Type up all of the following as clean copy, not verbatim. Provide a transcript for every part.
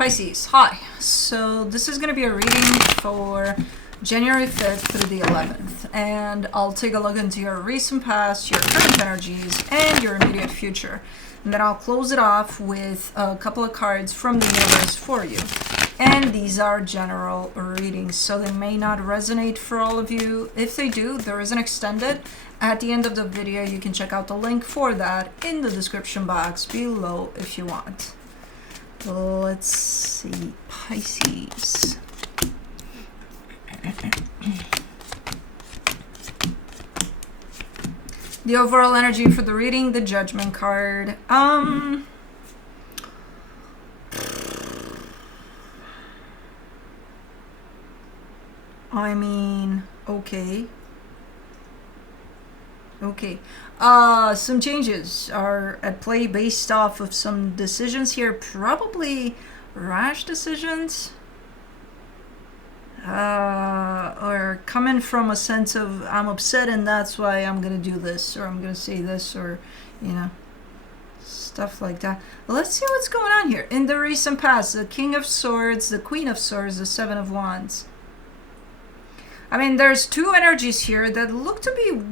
Pisces, hi. So this is going to be a reading for January 5th through the 11th. And I'll take a look into your recent past, your current energies, and your immediate future. And then I'll close it off with a couple of cards from the universe for you. And these are general readings, so they may not resonate for all of you. If they do, there is an extended. At the end of the video, you can check out the link for that in the description box below if you want. Let's see, Pisces. The overall energy for the reading, the Judgment card. I mean, okay. Some changes are at play based off of some decisions here, probably rash decisions, or coming from a sense of I'm upset and that's why I'm gonna do this, or I'm gonna say this, or stuff like that. Let's see what's going on here in the recent past. The King of Swords, the Queen of Swords, the Seven of Wands. I mean, there's two energies here that look to be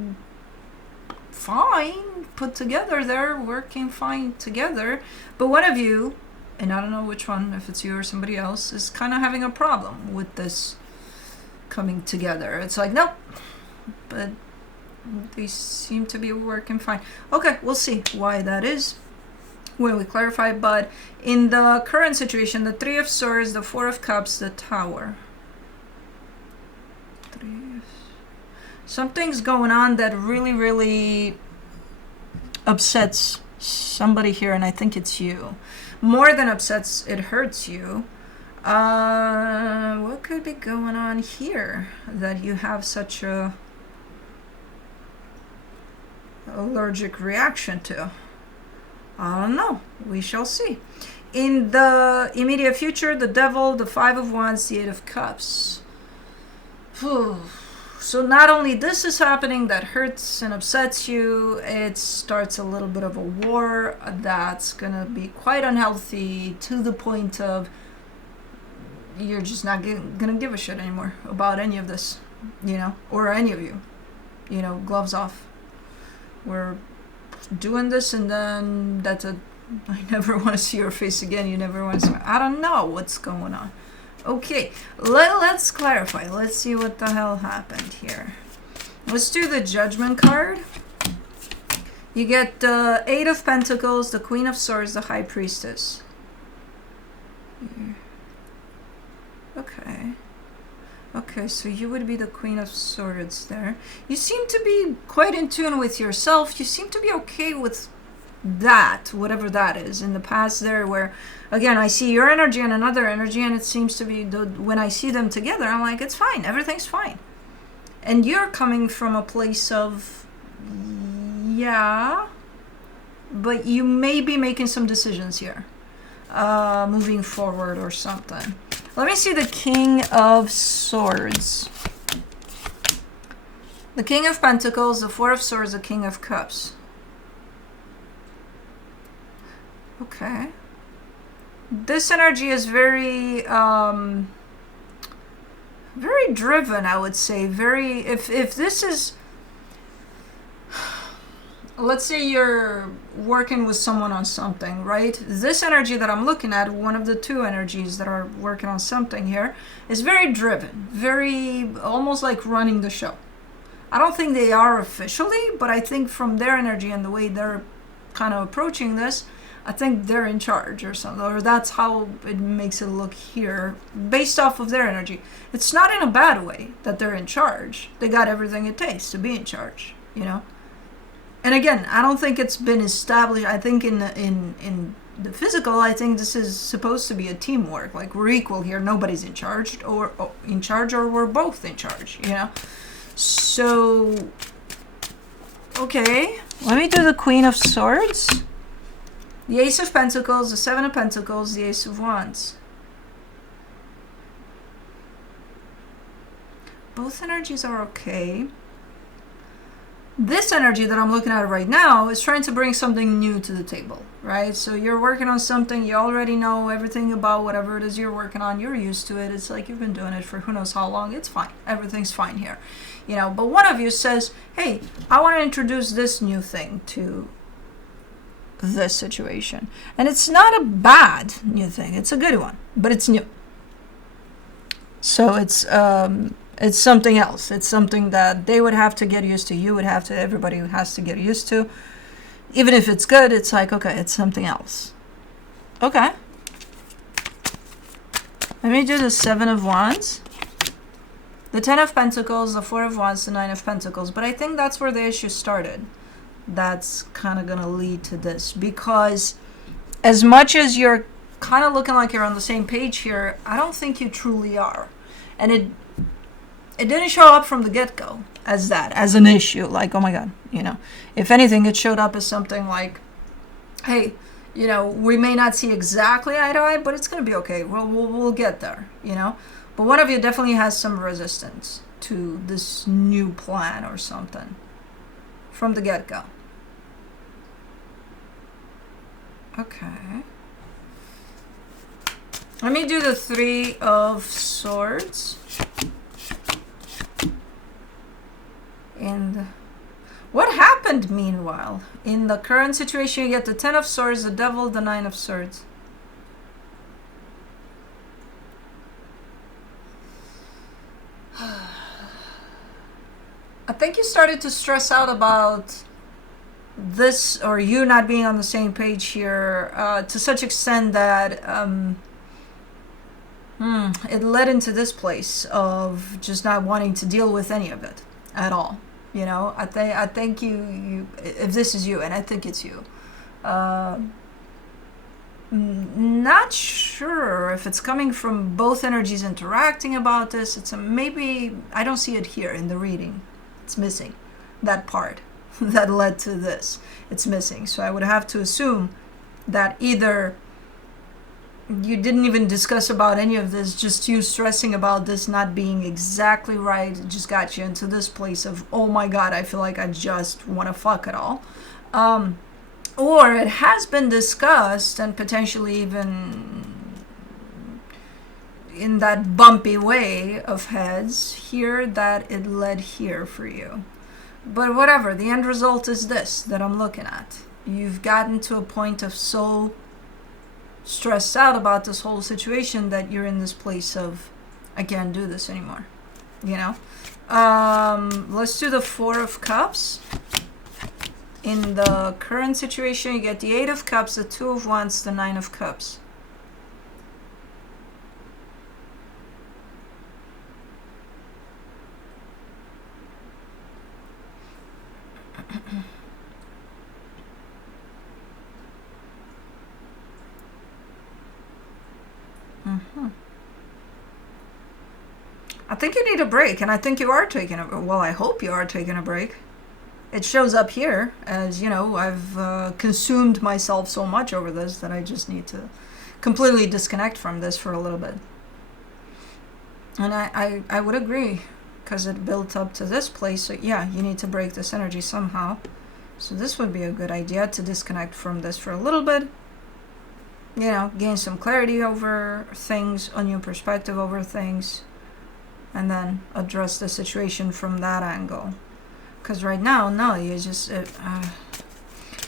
fine put together. They're working fine together, but one of you, and I don't know which one, if it's you or somebody else, is kind of having a problem with this coming together. It's like, nope, but they seem to be working fine. Okay, we'll see why that is when we clarify. But in the current situation, the Three of Swords, the Four of Cups, the Tower. Something's going on that really upsets somebody here, and I think it's you. More than upsets, it hurts you. What could be going on here that you have such a allergic reaction to? I don't know. We shall see. In the immediate future, the Devil, the Five of Wands, the Eight of Cups. So not only this is happening that hurts and upsets you, it starts a little bit of a war that's gonna be quite unhealthy, to the point of you're just not gonna give a shit anymore about any of this, or any of you, gloves off. We're doing this, and then that's it. I never want to see your face again. You never want to see. I don't know what's going on. Okay, let's clarify. Let's see what the hell happened here. Let's do the Judgment card. You get the Eight of Pentacles, the Queen of Swords, the High Priestess. Okay, so you would be the Queen of Swords there. You seem to be quite in tune with yourself. You seem to be okay with that, whatever that is. In the past there, where again I see your energy and another energy, and it seems to be when I see them together, I'm like, it's fine, everything's fine. And you're coming from a place of, yeah, but you may be making some decisions here, moving forward or something. Let me see the King of Swords, the King of Pentacles, the Four of Swords, the King of Cups. Okay. This energy is very very driven, I would say. Very, if this is, let's say you're working with someone on something, right? This energy that I'm looking at, one of the two energies that are working on something here, is very driven, very almost like running the show. I don't think they are officially, but I think from their energy and the way they're kind of approaching this, I think they're in charge or something, or that's how it makes it look here based off of their energy. It's not in a bad way that they're in charge. They got everything it takes to be in charge, And again, I don't think it's been established. I think in the physical, I think this is supposed to be a teamwork. Like, we're equal here. Nobody's in charge, or we're both in charge, So, okay, let me do the Queen of Swords. The Ace of Pentacles, the Seven of Pentacles, the Ace of Wands. Both energies are okay. This energy that I'm looking at right now is trying to bring something new to the table, right? So you're working on something, you already know everything about whatever it is you're working on, you're used to it, it's like you've been doing it for who knows how long, it's fine, everything's fine here, you know. But one of you says, hey, I want to introduce this new thing to this situation, and it's not a bad new thing, it's a good one, but it's new. So it's something else. It's something that they would have to get used to. You would have to, everybody has to get used to. Even if it's good, it's like, okay, it's something else. Okay. Let me do the 7 of Wands, the 10 of Pentacles, the 4 of Wands, the 9 of Pentacles. But I think that's where the issue started. That's kind of going to lead to this. Because as much as you're kind of looking like you're on the same page here, I don't think you truly are. And it didn't show up from the get-go as that, as an issue, like, oh my God, you know. If anything, it showed up as something like, hey, you know, we may not see exactly eye to eye, but it's going to be okay. We'll get there, you know. But one of you definitely has some resistance to this new plan or something from the get-go. Okay. Let me do the 3 of Swords. And what happened meanwhile? In the current situation, you get the 10 of Swords, the Devil, the 9 of Swords. I think you started to stress out about this, or you not being on the same page here, to such extent that it led into this place of just not wanting to deal with any of it at all. You know, I think you if this is you, and I think it's you, not sure if it's coming from both energies interacting about this. It's maybe, I don't see it here in the reading. It's missing that part that led to this. It's missing. So I would have to assume that either you didn't even discuss about any of this, just you stressing about this not being exactly right, it just got you into this place of, oh my God, I feel like I just want to fuck it all. Or it has been discussed and potentially even in that bumpy way of heads here that it led here for you. But whatever, the end result is this that I'm looking at. You've gotten to a point of so stressed out about this whole situation that you're in this place of, I can't do this anymore, you know. Let's do the 4 of Cups. In the current situation, you get the 8 of Cups, the 2 of Wands, the 9 of Cups. I think you need a break, and I think you are taking a, well, I hope you are taking a break. It shows up here as, you know, I've consumed myself so much over this that I just need to completely disconnect from this for a little bit. And I would agree, because it built up to this place, so yeah, you need to break this energy somehow. So this would be a good idea, to disconnect from this for a little bit. You know, gain some clarity over things, a new perspective over things, and then address the situation from that angle. Because right now, no, you just...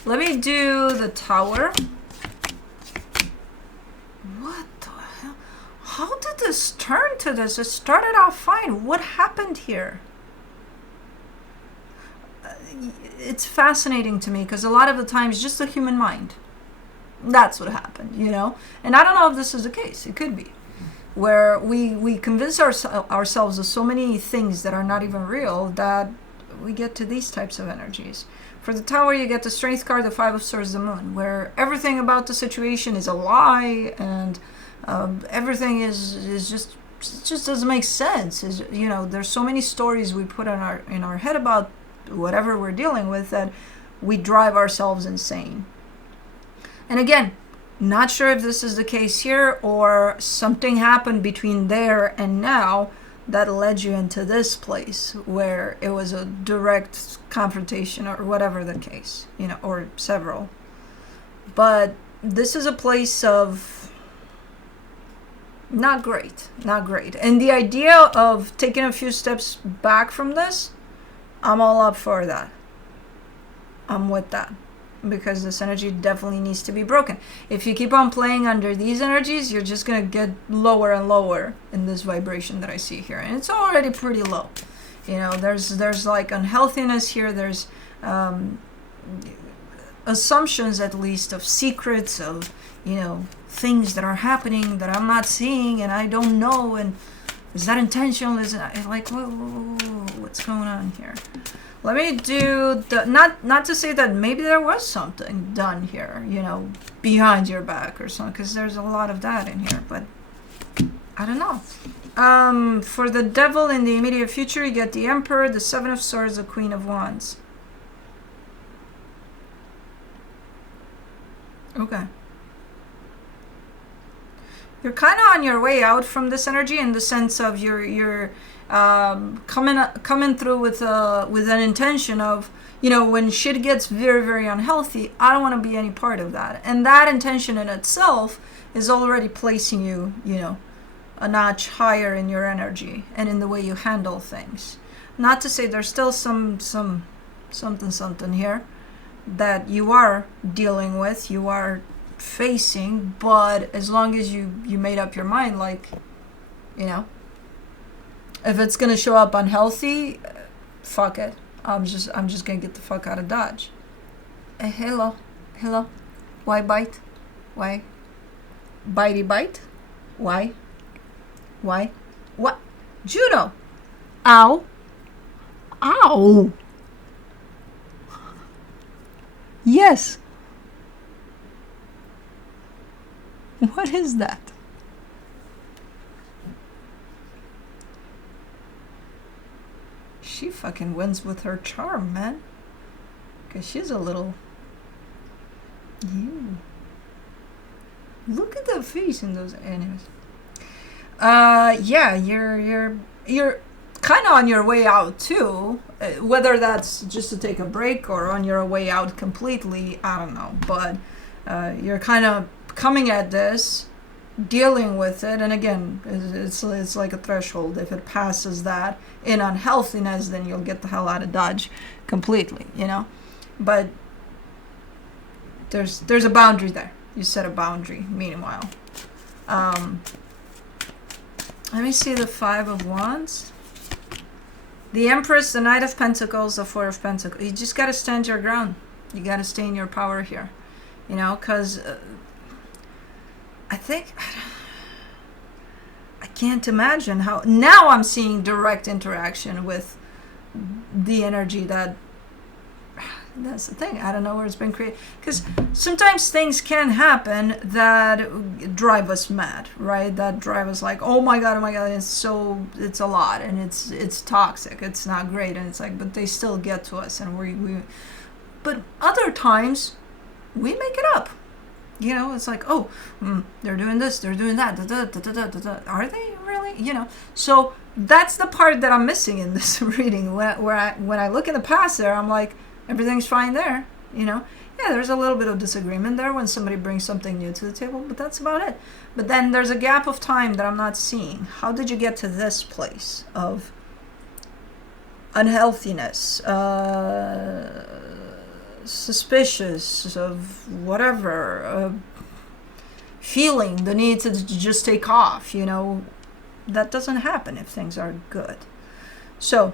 let me do the Tower. What the hell? How did this turn to this? It started out fine. What happened here? It's fascinating to me, because a lot of the times, just the human mind. That's what happened, you know? And I don't know if this is the case. It could be. Where we convince ourselves of so many things that are not even real that we get to these types of energies. For the Tower, you get the Strength card, the 5 of Swords, the Moon, where everything about the situation is a lie, and everything is just, it just doesn't make sense. You know, there's so many stories we put in our head about whatever we're dealing with that we drive ourselves insane. And again, not sure if this is the case here or something happened between there and now that led you into this place where it was a direct confrontation or whatever the case, or several. But this is a place of not great. And the idea of taking a few steps back from this, I'm all up for that. I'm with that. Because this energy definitely needs to be broken. If you keep on playing under these energies, you're just going to get lower and lower in this vibration that I see here. And it's already pretty low. There's like unhealthiness here. There's assumptions, at least, of secrets, of, things that are happening that I'm not seeing and I don't know. And is that intentional? Is it like, whoa, what's going on here? Let me do the, not to say that maybe there was something done here, behind your back or something, because there's a lot of that in here, but I don't know. For the devil in the immediate future, you get the Emperor, the Seven of Swords, the Queen of Wands. Okay. You're kind of on your way out from this energy in the sense of you're coming through with an intention of, when shit gets very, very unhealthy, I don't want to be any part of that. And that intention in itself is already placing you, a notch higher in your energy and in the way you handle things. Not to say there's still something here that you are dealing with, you are facing, but as long as you made up your mind, like, if it's gonna show up unhealthy, fuck it. I'm just gonna get the fuck out of Dodge. Hello. Why bite? Why? Bitey bite? Why? What? Judo. Ow. Yes. What is that? She fucking wins with her charm, man. Because she's a little... You. Look at the face in those animals. Yeah, you're kind of on your way out too. Whether that's just to take a break or on your way out completely, I don't know. But you're kind of coming at this, dealing with it, and again, it's like a threshold. If it passes that in unhealthiness, then you'll get the hell out of Dodge completely, But there's a boundary there. You set a boundary. Meanwhile, let me see the Five of Wands, the Empress, the Knight of Pentacles, the Four of Pentacles. You just got to stand your ground. You got to stay in your power here, because I think I can't imagine how now I'm seeing direct interaction with the energy that's the thing. I don't know where it's been created, because sometimes things can happen that drive us mad, right? That drive us like, oh my god, it's a lot, and it's toxic, it's not great, and it's like, but they still get to us, and we but other times we make it up. It's like, oh, they're doing this, they're doing that, are they really? So that's the part that I'm missing in this reading. When I look in the past there, I'm like, everything's fine there, Yeah, there's a little bit of disagreement there when somebody brings something new to the table, but that's about it. But then there's a gap of time that I'm not seeing. How did you get to this place of unhealthiness, suspicious of whatever, feeling the need to just take off, that doesn't happen if things are good. So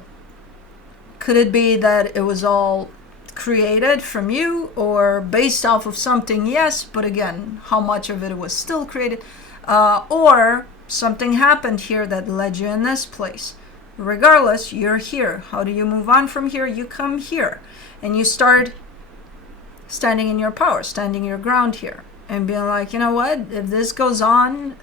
could it be that it was all created from you or based off of something? Yes, but again, how much of it was still created, or something happened here that led you in this place? Regardless, you're here. How do you move on from here? You come here and you start standing in your power, standing your ground here, and being like, you know what, if this goes on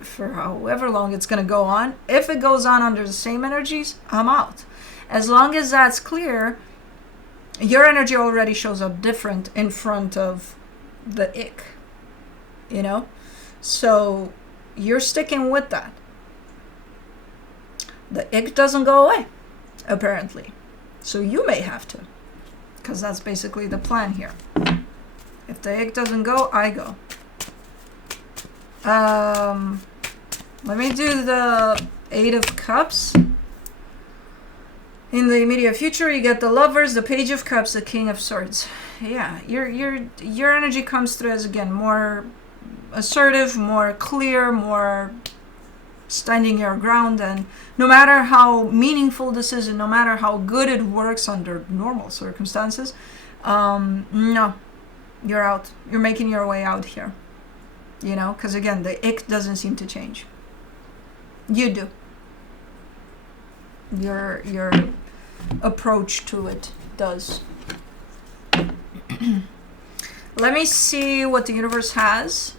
for however long it's going to go on, if it goes on under the same energies, I'm out. As long as that's clear, your energy already shows up different in front of the ick, so you're sticking with that. the ick doesn't go away, apparently. So you may have to, because that's basically the plan here. If the ick doesn't go, I go. Let me do the 8 of Cups. In the immediate future, you get the Lovers, the Page of Cups, the King of Swords. Yeah, your energy comes through as, again, more assertive, more clear, more standing your ground. And no matter how meaningful this is, and no matter how good it works under normal circumstances, no, you're out. You're making your way out here. You know, because again, the ick doesn't seem to change. You do. Your approach to it does. Let me see what the universe has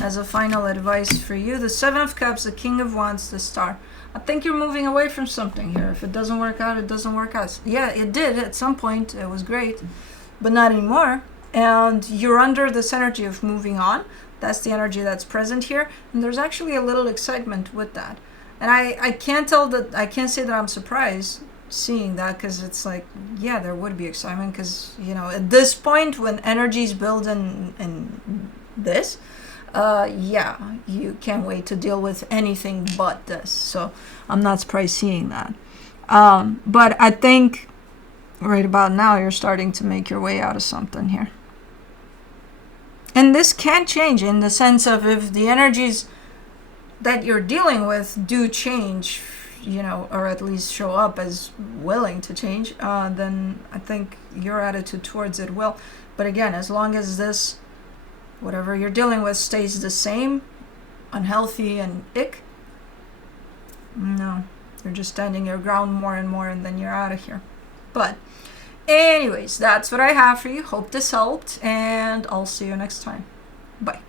as a final advice for you. The 7 of Cups, the King of Wands, the Star. I think you're moving away from something here. If it doesn't work out, it doesn't work out. Yeah, it did at some point. It was great, but not anymore. And you're under this energy of moving on. That's the energy that's present here. And there's actually a little excitement with that. And I can't say that I'm surprised seeing that, because it's like, yeah, there would be excitement, because, you know, at this point when energies build in this, yeah, you can't wait to deal with anything but this. So I'm not surprised seeing that. But I think right about now you're starting to make your way out of something here. And this can change in the sense of, if the energies that you're dealing with do change, you know, or at least show up as willing to change, then I think your attitude towards it will. But again, as long as this, whatever you're dealing with, stays the same, unhealthy and ick, no, you're just standing your ground more and more, and then you're out of here. But anyways, that's what I have for you. Hope this helped, and I'll see you next time. Bye.